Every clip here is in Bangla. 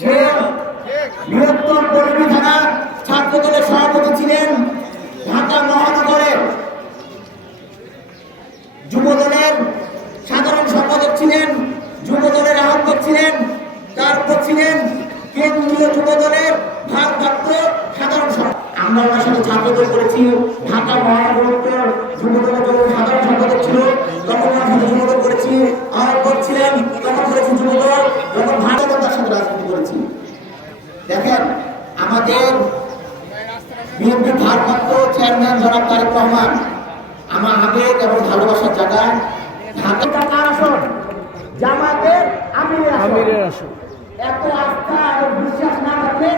সে বৃহত্তম কর্মী থানা ছাত্র দলের সভাপতি ছিলেন ঢাকা মহানগরের যুব সাধারণ সম্পাদক ছিলেন যুব দলের আহ্বায়ক ছিলেন, তারপর ছিলেন কেন্দ্রীয় যুব দলের ভারপ্রাপ্ত সাধারণ আমরা ওনার সাথে করেছি, ঢাকা মহানগরের আমাদের বিএনপির ভারপ্রাপ্ত চেয়ারম্যান জনাব তারেক রহমান আমার আবেগ এবং ভালোবাসার জায়গায় ঢাকা কার আসন জামাতের আমিরের আমিরের আসন এত আস্থা এবং বিশ্বাস না থাকলে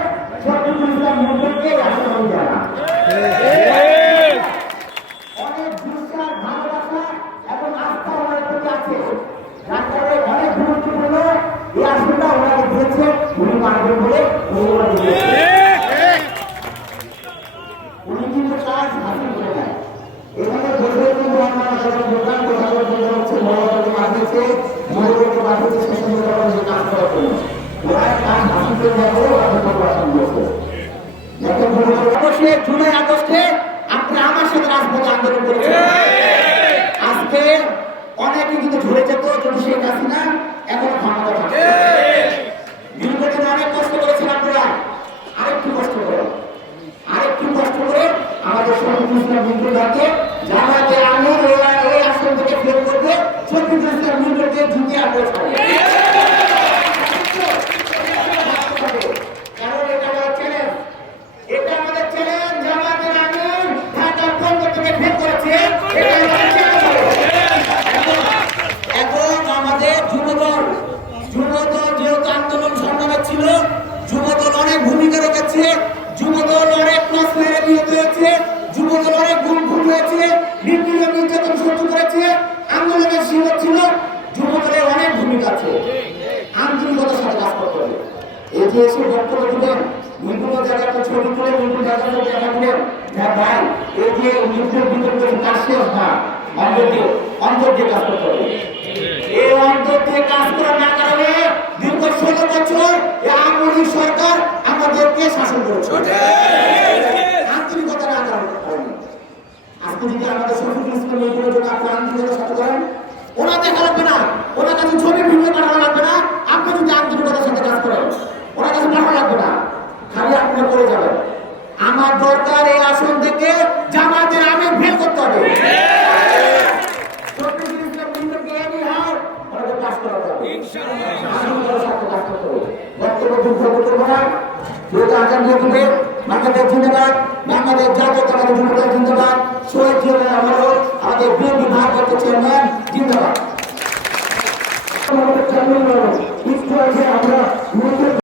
শফিকুল ইসলাম মন্ডলকে আসন আমি যায় না অনেক বিশ্বাস ভালোবাসা এবং আস্থা ওনার প্রতি আছে যার কারণে অনেক গুরুত্বপূর্ণ এই আসনটা ওনাকে দিয়েছে উনি পারবেন বলে উনি ওনাকে দিয়েছে উনি কিন্তু কাজ হাসিল করে নেয় এখানে বসে কিন্তু আমরা যখন দোকান কথা বলতে হচ্ছে মনোরঞ্জন করে জুলাই আগস্টে আপনি আমার সাথে রাজপথে আন্দোলন করেছেন। আজকে অনেকে কিন্তু ধরে যেত যদি শেখ হাসিনা এখন ক্ষমতা দীর্ঘদিন অনেক কষ্ট করেছেন আপনারা আরেকটু কষ্ট করেন আরেকটু কষ্ট করে আমাদের শহীদুল ইসলাম মিন্টু যাকে জামাতে আমির ওরা ওই আসন থেকে ফেল করবে শহীদুল ইসলাম মিন্টুকে জিতে আনবে কারণ এটা আমাদের চ্যালেঞ্জ এটা আমাদের চ্যালেঞ্জ জামাতের আমির ঢাকা বন্ধ থেকে ফেল করেছে এটা আমাদের চ্যালেঞ্জ এখন আমাদের যুবদল যুবদল যেহেতু আন্দোলন সংগ্রামে ছিল, যুবদল অনেক ভূমিকা রেখেছে, যুবদল অনেক ক্লাস মেরে নিহত হয়েছে যুবদল অনেক গুম খুন হয়েছে বিভিন্ন নির্যাতন সহ্য করেছে, আন্দোলনের শিল ছিল যুবদলের অনেক ভূমিকা আছে। আন্তরিকতার সাথে কাজ করতে হবে। এই যে এসে বক্তব্য দিবেন বিভিন্ন জায়গায় একটা ছবি তুলে বিভিন্ন জায়গায় দেখা দিলেন হ্যাঁ ভাই এই যে নিউজের ভিতরে কাজ কাজ করা শাসন আন্তরিকতা না ওনার কাছে ছবি ভিডিও পাঠানো লাগবে না আপনি যদি আন্তরিকতার সাথে কাজ করেন ওনার কাছে পাঠানো লাগবে না খালি আপনি করে যাবেন আমার দরকার এই আসন থেকে জামাতের আমি ফেল করতে হবে শফিকুল ইসলাম মিন্টুকে এনে হার ওনাকে পাস করাতে হবে আন্তরিকতার সাথে কাজ করতে হবে বক্তব্য দুর্ভাগ্য করব না যেহেতু আগাম দিয়ে দিবে বাংলাদেশ জিন্দাবাদ বাংলাদেশ জাতীয়তাবাদী যুবদল জিন্দাবাদ শহীদ রহমান আমাদের বিএনপি ভারপ্রাপ্ত চেয়ারম্যান জিন্দাবাদ